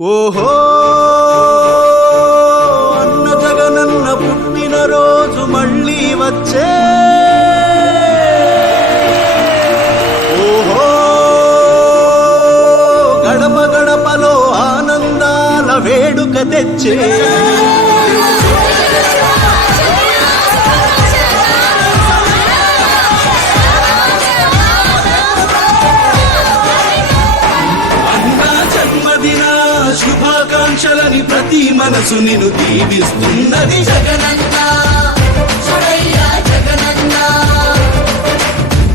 ఓహో అన్న జగనన్న పుట్టిన రోజు మళ్ళీ వచ్చే ఓహో గడప గడపలో ఆనందాల వేడుక తెచ్చే శుభాకాంక్షలని ప్రతి మనసు నిన్ను దీవిస్తున్నది జగనన్న జగనన్న.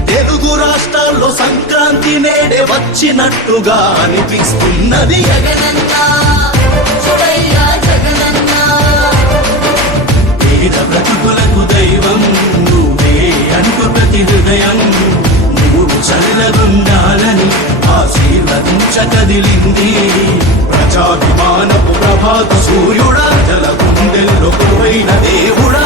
తెలుగు రాష్ట్రాల్లో సంక్రాంతి నేడే వచ్చినట్టుగా అనిపిస్తున్నది జగనన్న జగనన్న. పేద బ్రతుకులకు దైవం నువ్వే అంటూ ప్రతి హృదయం నువ్వు చల్లగుండాలని ఆశీర్వదించ కదిలింది ప్రజాభిమానపు ప్రభాత సూర్యుడా జల గుండెల్లో కొలువైన దేవుడా.